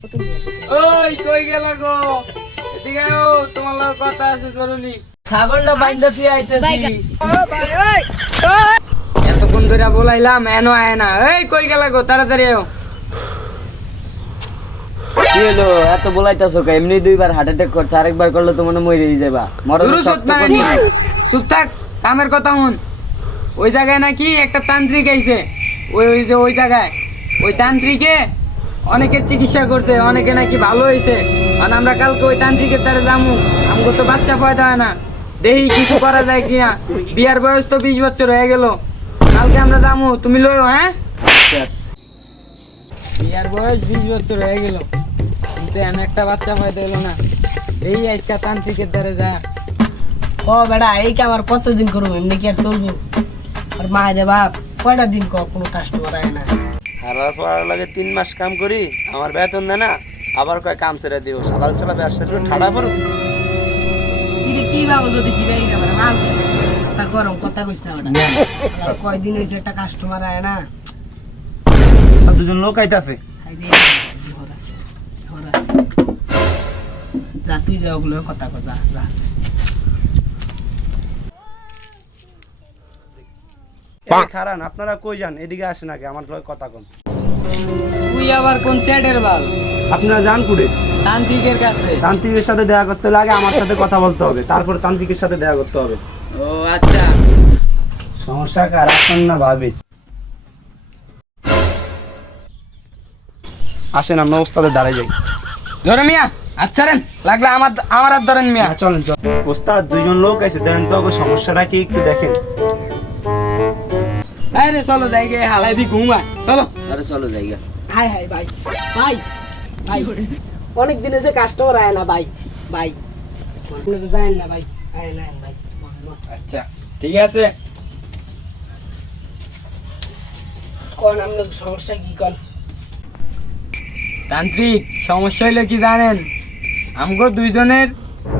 ওই কই গেল গো? এদিকে আও, তোমার লগে কথা আছে জরুরি। ছাগলটা বাইন্দা ফিরে আইতেছি। ও ভাই ওই এতক্ষণ ধরে বলাইলাম এনো আয় না। এই কই গেল গো? তাড়াতাড়ি আও। কি হলো এত বলাইতাছো কে? এমনি দুইবার হার্ট অ্যাটাক করছে, আরেকবার করলে তো মনে মরেই যাবা। চুপ থাক, কামের কথা শুন। ওই জায়গায় নাকি একটা তান্ত্রিক আইছে। ওই জায়গায় ওই তান্ত্রিকে অনেকের চিকিৎসা করছে, অনেকে নাকি ভালো হয়েছে। আর আমরা কালকে ওই তান্ত্রিকের দ্বারা যাবো। আমাকে তো বাচ্চা পয়দা হয় না, দেখি কিছু করা যায় কিনা। বিয়ার বয়স তো 20 বছর হয়ে গেল। কালকে আমরা যাবো, তুমি লইও। হ্যাঁ, বিয়ার বয়স 20 বছর হয়ে গেল, কিন্তু এমন একটা বাচ্চা পয়দা হলো না। এই আজকে তান্ত্রিকের দ্বারা যায়। ও বেটা, এই কি আমার কতদিন করবো? এমনি কি আর চলবো? আর মায়ের বাপ কয়টা দিন কোনো কাস্টমার আয় না। হারার পর লাগে 3 মাস কাম করি, আমার বেতন দেয় না, আবার কয় কাম ছেড়ে দিও। সাধারণ চলা ব্যবসা ঠাড়া পড়ুক। কি ভাবো যদি ফিরাই না মানে মাল কথা গরম কথা কইস না বেটা। কয়দিন হয়েছে একটা কাস্টমার আয় না। দুজন লোক আইতাছে। যা তুই যা, ওগুলো কথা কথা যা। খারান আপনারা কই যান? এদিকে আসেন আগে, আমার লগে কথা কম। তুই আবার কোন চ্যাটের বাল? আপনারা যান কুড়ে তান্ত্রিকের কাছে। তান্ত্রিকের সাথে দেখা করতে হলে আগে আমার সাথে কথা বলতে হবে, তারপর তান্ত্রিকের সাথে দেখা করতে হবে। ও আচ্ছা, সমস্যা কার? আসেন না ভাবি, আসেন আমরা ওস্তাদের দাঁড়াই যাই। ধরে মিয়া আচ্ছা রেন লাগলে আমার আর ধরেন মিয়া। চলেন চলেন। ওস্তাদ দুইজন লোক আছে, দেখেন তো ওকে সমস্যাটা কি একটু দেখেন। আরে চলো যাইগে, হালাই দি ঘুমা চলো। আরে চলো জায়গা। হাই হাই ভাই ভাই ভাই, অনেক দিন হয়েছে কাস্টমার আয় না ভাই। ভাই আপনারা যায়েন না ভাই, আয় না ভাই। আচ্ছা ঠিক আছে। কোন আপনার সমস্যা কি? কোন তান্ত্রিক সমস্যা হইলো কি জানেন? আমগো দুইজনের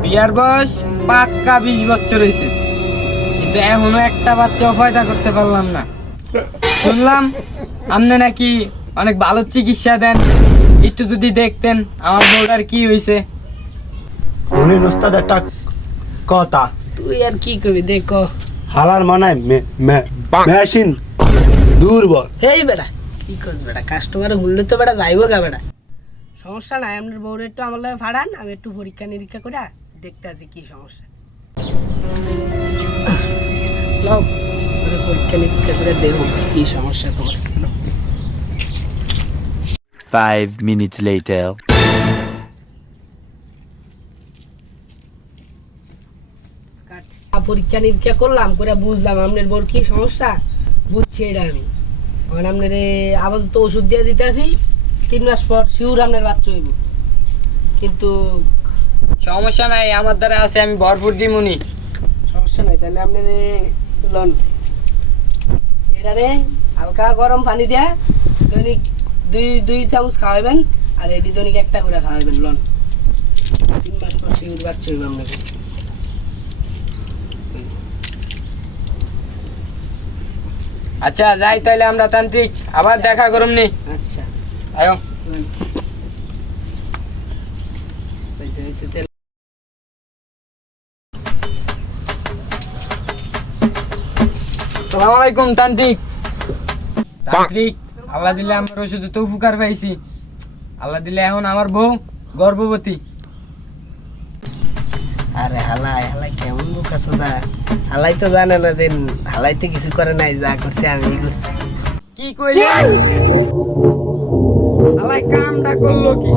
বিয়ার বয়স পাক্কা 20 বছর হয়েছে, কিন্তু এখনো একটা বাচ্চা পয়দা করতে পারলাম না। শুনলাম আপনি নাকি অনেক ভালো চিকিৎসা দেন, একটু যদি দেখতেন আমার বউটার কি হয়েছে। শুনেন ওস্তাদ একটা কথা, তুই আর কি করবি দেখো। হালার মানায় মেশিন দুর্বল। হেই বেটা কি করছ বেটা? কাস্টমার হুললে তো বেটা যাইব গা বেটা। সমস্যা নাই, আপনার বউরে একটু আমার লাগে ফাড়ান, আমি একটু পরীক্ষা নিরীক্ষা করে দেখতে আছি কি সমস্যা। নাও, ওরে পরীক্ষা নিরীক্ষা করে দেখো কি সমস্যা তোমার। 5 minutes later. পরীক্ষা নিরীক্ষা করলাম, করে বুঝলাম আপনার বউর কি সমস্যা। বুঝছি এটা আমি। এখন আপনার আপাতত ওষুধ দিয়ে দিতে আসি, 3 মাস পর শিউর আপনার বাচ্চা হইব। কিন্তু সমস্যা নাই, আমার দ্বারা আছে, আমি ভরপুর দিমুনি। সমস্যা নাই, তাহলে আপনার লন এটারে হালকা গরম পানি দিয়া দৈনিক দুই চামচ খাওয়াবেন, আর এটি দৈনিক একটা করে খাওয়াবেন। লন 3 মাস পর শিউর বাচ্চা হইব আপনাকে। আচ্ছা যাই তাইলে আমরা তান্ত্রিক, আবার দেখা করুম নি। আচ্ছা আয়ো। লন। হইছে, তাহলে আসসালামু আলাইকুম তান্ত্রিক। তান্ত্রিক, আল্লাহ দিলে আমার ওষুধে তো উপকার পাইছি। আল্লাহ দিলে এখন আমার বউ গর্ভবতী। আরে হালাই হালাই কেমন লোক আছে না? হালাই তো জানে না দিন, হালাই তো কিছু করে নাই, যা করছে আমি করছি। কি কইলি? আল্লাহ কামটা করলো কি?